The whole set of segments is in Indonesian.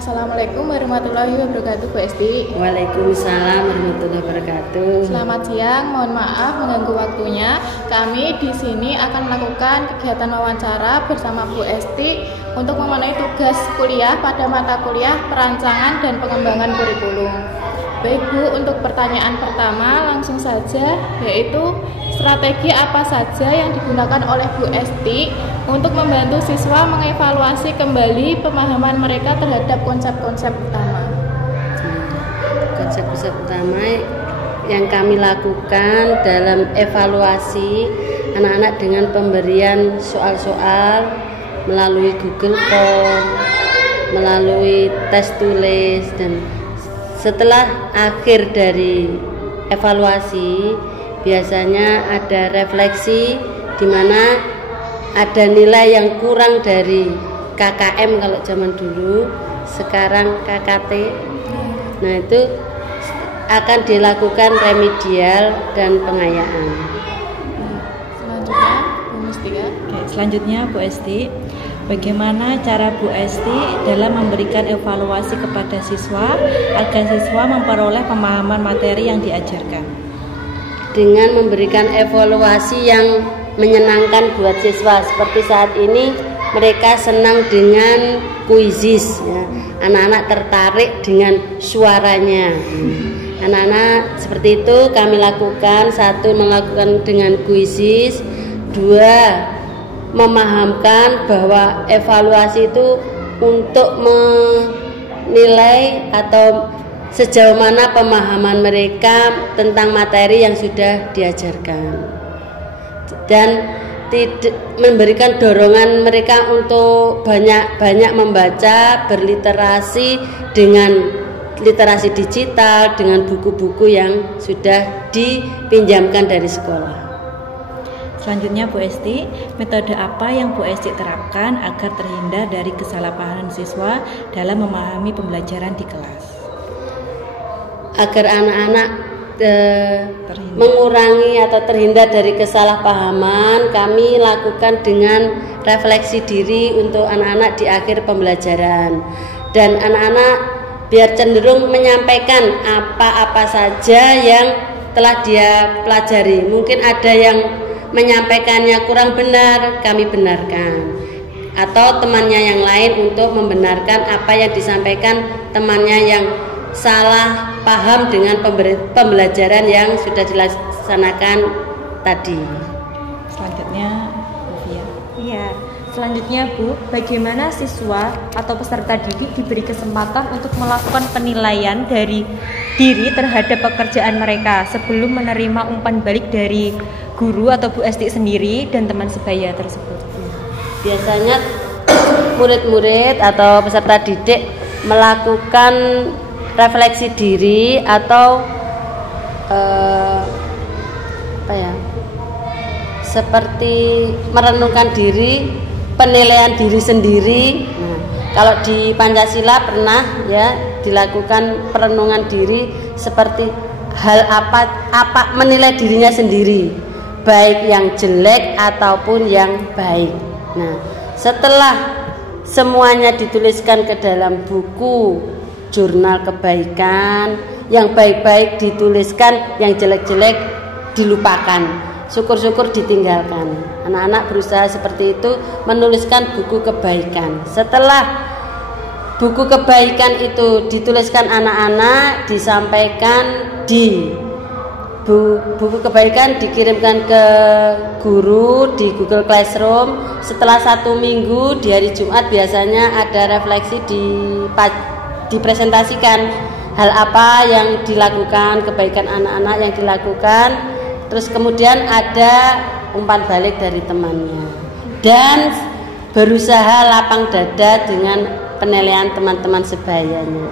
Assalamualaikum warahmatullahi wabarakatuh, Bu Esti. Waalaikumsalam warahmatullahi wabarakatuh. Selamat siang, mohon maaf mengganggu waktunya. Kami di sini akan melakukan kegiatan wawancara bersama Bu Esti untuk memenuhi tugas kuliah pada mata kuliah perancangan dan pengembangan kurikulum. Baik Bu, untuk pertanyaan pertama langsung saja, yaitu strategi apa saja yang digunakan oleh Bu Esti untuk membantu siswa mengevaluasi kembali pemahaman mereka terhadap konsep-konsep utama. Konsep-konsep utama yang kami lakukan dalam evaluasi anak-anak dengan pemberian soal-soal melalui Google Form, melalui tes tulis, dan setelah akhir dari evaluasi biasanya ada refleksi di mana ada nilai yang kurang dari KKM kalau zaman dulu, sekarang KKT. Nah, itu akan dilakukan remedial dan pengayaan. Selanjutnya Bu Mustika. Selanjutnya Bu Esti, bagaimana cara Bu Esti dalam memberikan evaluasi kepada siswa agar siswa memperoleh pemahaman materi yang diajarkan? Dengan memberikan evaluasi yang menyenangkan buat siswa. Seperti saat ini mereka senang dengan kuisis, ya. Anak-anak tertarik dengan suaranya. Anak-anak seperti itu kami lakukan. Satu, melakukan dengan kuisis. Dua, memahamkan bahwa evaluasi itu untuk menilai atau sejauh mana pemahaman mereka tentang materi yang sudah diajarkan, dan memberikan dorongan mereka untuk banyak membaca, berliterasi dengan literasi digital, dengan buku-buku yang sudah dipinjamkan dari sekolah. Selanjutnya Bu Esti, metode apa yang Bu Esti terapkan agar terhindar dari kesalahpahaman siswa dalam memahami pembelajaran di kelas? Agar anak-anak mengurangi atau terhindar dari kesalahpahaman, kami lakukan dengan refleksi diri untuk anak-anak di akhir pembelajaran, dan anak-anak biar cenderung menyampaikan apa-apa saja yang telah dia pelajari. Mungkin ada yang menyampaikannya kurang benar, kami benarkan, atau temannya yang lain untuk membenarkan apa yang disampaikan temannya yang salah paham dengan pembelajaran yang sudah dilaksanakan tadi. Selanjutnya Bu Fia. Iya, selanjutnya Bu, bagaimana siswa atau peserta didik diberi kesempatan untuk melakukan penilaian dari diri terhadap pekerjaan mereka sebelum menerima umpan balik dari guru atau Bu Esti sendiri dan teman sebaya tersebut? Biasanya murid-murid atau peserta didik melakukan refleksi diri atau seperti merenungkan diri, penilaian diri sendiri. Nah, kalau di Pancasila pernah ya dilakukan perenungan diri seperti hal apa menilai dirinya sendiri, baik yang jelek ataupun yang baik. Nah, setelah semuanya dituliskan ke dalam buku jurnal kebaikan, yang baik-baik dituliskan, yang jelek-jelek dilupakan, syukur-syukur ditinggalkan. Anak-anak berusaha seperti itu, menuliskan buku kebaikan. Setelah buku kebaikan itu dituliskan anak-anak, disampaikan di buku kebaikan, dikirimkan ke guru di Google Classroom. Setelah 1 minggu di hari Jumat biasanya ada refleksi dipresentasikan hal apa yang dilakukan, kebaikan anak-anak yang dilakukan, terus kemudian ada umpan balik dari temannya, dan berusaha lapang dada dengan penilaian teman-teman sebayanya.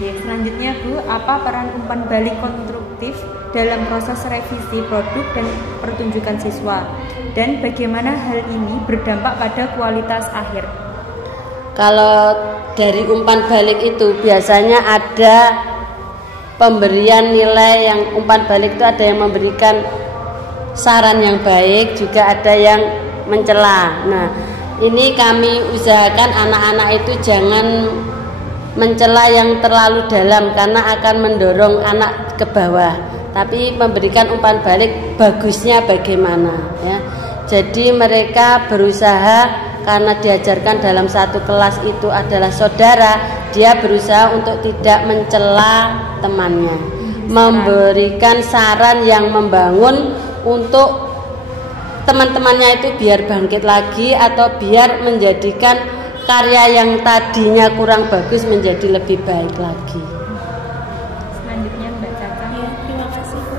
Ya, selanjutnya Bu, apa peran umpan balik konstruktif dalam proses revisi produk dan pertunjukan siswa, dan bagaimana hal ini berdampak pada kualitas akhir? Kalau dari umpan balik itu biasanya ada pemberian nilai, yang umpan balik itu ada yang memberikan saran yang baik, juga ada yang mencela. Nah, Ini kami usahakan anak-anak itu jangan mencela yang terlalu dalam karena akan mendorong anak ke bawah, tapi memberikan umpan balik bagusnya bagaimana ya. Jadi mereka berusaha karena diajarkan dalam satu kelas itu adalah saudara, dia berusaha untuk tidak mencela temannya, memberikan saran yang membangun untuk teman-temannya itu biar bangkit lagi atau biar menjadikan karya yang tadinya kurang bagus menjadi lebih baik lagi. Selanjutnya Mbak Caca. Ya, terima kasih Bu.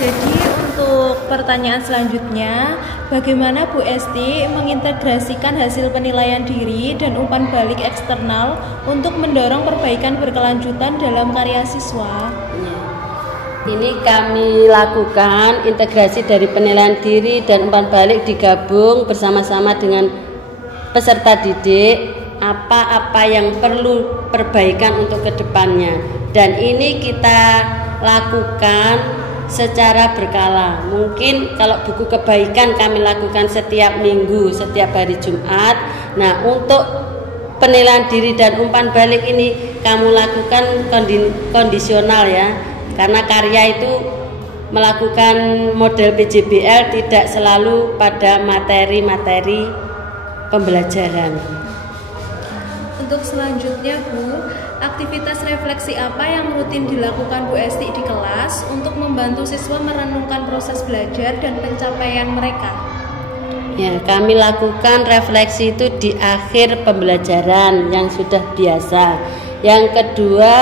Jadi untuk pertanyaan selanjutnya, bagaimana Bu Esti mengintegrasikan hasil penilaian diri dan umpan balik eksternal untuk mendorong perbaikan berkelanjutan dalam karya siswa? Ya. Ini kami lakukan integrasi dari penilaian diri dan umpan balik digabung bersama-sama dengan peserta didik apa-apa yang perlu perbaikan untuk kedepannya, dan ini kita lakukan secara berkala. Mungkin kalau buku kebaikan kami lakukan setiap minggu, setiap hari Jumat. Nah, untuk penilaian diri dan umpan balik ini kamu lakukan kondisional ya, karena karya itu melakukan model PJBL tidak selalu pada materi-materi pembelajaran. Untuk selanjutnya Bu, aktivitas refleksi apa yang rutin dilakukan Bu Esti di kelas untuk membantu siswa merenungkan proses belajar dan pencapaian mereka? Ya, kami lakukan refleksi itu di akhir pembelajaran yang sudah biasa. Yang kedua,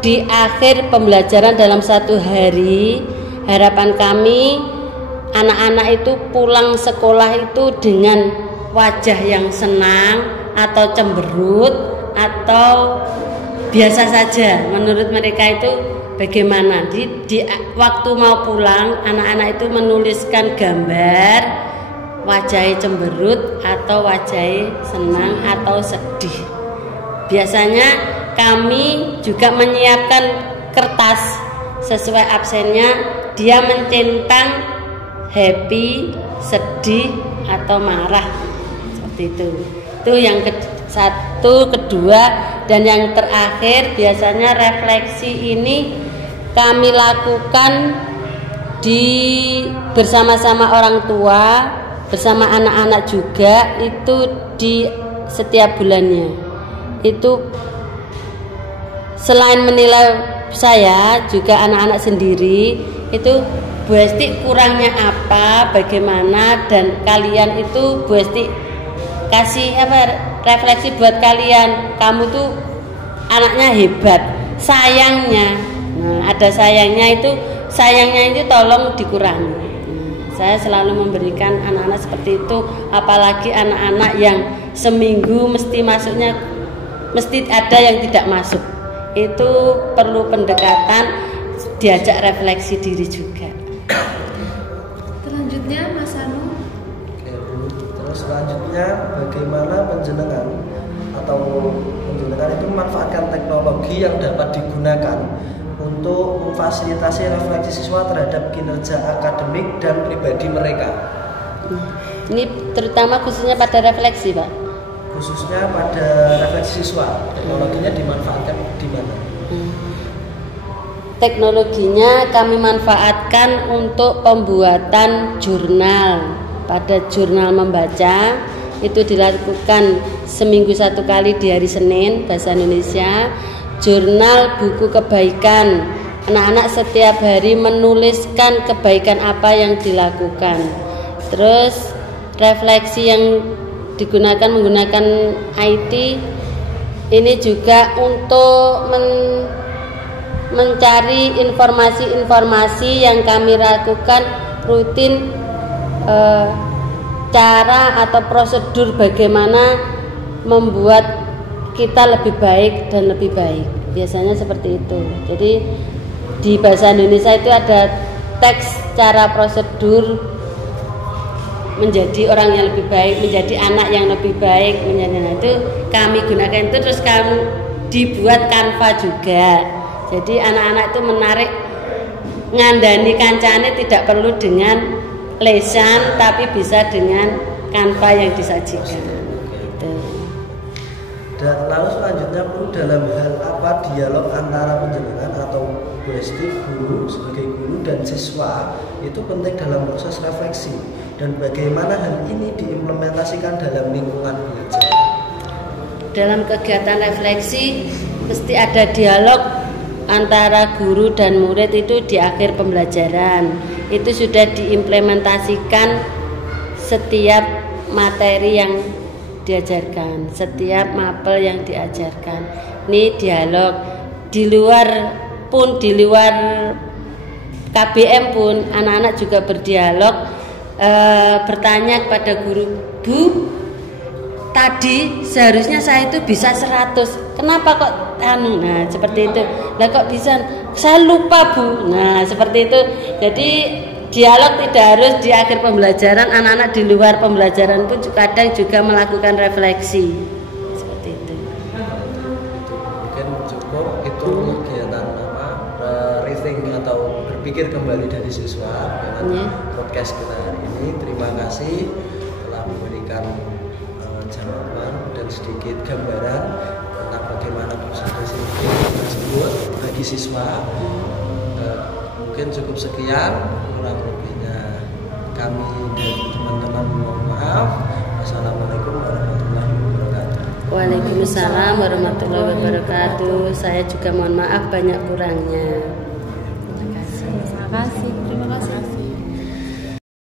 di akhir pembelajaran dalam satu hari, harapan kami anak-anak itu pulang sekolah itu dengan wajah yang senang atau cemberut atau biasa saja. Menurut mereka itu bagaimana? Di waktu mau pulang, anak-anak itu menuliskan gambar wajahnya cemberut atau wajahnya senang atau sedih. Biasanya kami juga menyiapkan kertas sesuai absennya, dia mencentang happy, sedih atau marah, seperti itu. Itu yang satu, kedua, dan yang terakhir biasanya refleksi ini kami lakukan bersama-sama orang tua, bersama anak-anak juga, itu di setiap bulannya. Itu selain menilai saya juga anak-anak sendiri itu Bu Esti kurangnya apa, bagaimana, dan kalian itu Bu Esti kasih refleksi buat kalian, kamu tuh anaknya hebat, sayangnya, nah ada sayangnya itu tolong dikurangi. Saya selalu memberikan anak-anak seperti itu, apalagi anak-anak yang seminggu mesti ada yang tidak masuk. Itu perlu pendekatan, diajak refleksi diri juga. Selanjutnya Mas Anu. Oke Bu, terus selanjutnya bagaimana penjenengan itu memanfaatkan teknologi yang dapat digunakan untuk memfasilitasi refleksi siswa terhadap kinerja akademik dan pribadi mereka? Ini terutama khususnya pada refleksi, Pak. Khususnya pada refleksi siswa, teknologinya dimanfaatkan di mana? Teknologinya kami manfaatkan untuk pembuatan jurnal. Pada jurnal membaca itu dilakukan seminggu satu kali di hari Senin, bahasa Indonesia. Jurnal buku kebaikan, anak-anak setiap hari menuliskan kebaikan apa yang dilakukan. Terus refleksi yang digunakan menggunakan IT ini juga untuk mencari informasi-informasi yang kami lakukan rutin, cara atau prosedur bagaimana membuat kita lebih baik dan lebih baik. Biasanya seperti itu. Jadi di bahasa Indonesia itu ada teks cara prosedur menjadi orang yang lebih baik, menjadi anak yang lebih baik, itu kami gunakan itu. Terus kami dibuat Canva juga. Jadi anak-anak itu menarik, ngandani kancane tidak perlu dengan lesan, tapi bisa dengan Canva yang disajikan. Dan lalu selanjutnya Bu, dalam hal apa dialog antara penjenengan atau Bu Esti, guru sebagai guru dan siswa itu penting dalam proses refleksi, dan bagaimana hal ini diimplementasikan dalam lingkungan belajar? Dalam kegiatan refleksi mesti ada dialog antara guru dan murid itu di akhir pembelajaran. Itu sudah diimplementasikan setiap materi yang diajarkan, setiap mapel yang diajarkan. Ini dialog di luar KBM pun anak-anak juga berdialog, bertanya kepada guru, Bu, tadi seharusnya saya itu bisa 100, kenapa kok nah seperti itu, lah kok bisa, saya lupa Bu. Nah seperti itu. Jadi dialog tidak harus di akhir pembelajaran, anak-anak di luar pembelajaran pun kadang juga melakukan refleksi seperti itu. Mungkin cukup itu kegiatan rethink atau berpikir kembali dari siswa dengan podcast kita hari ini. Terima kasih telah memberikan jawaban dan sedikit gambaran tentang bagaimana proses rethink tersebut bagi siswa. Mungkin cukup sekian, kurang lebihnya kami dan teman-teman mohon maaf. Wassalamualaikum warahmatullahi wabarakatuh. Waalaikumsalam warahmatullahi wabarakatuh. Saya juga mohon maaf banyak kurangnya. Terima kasih. Terima kasih.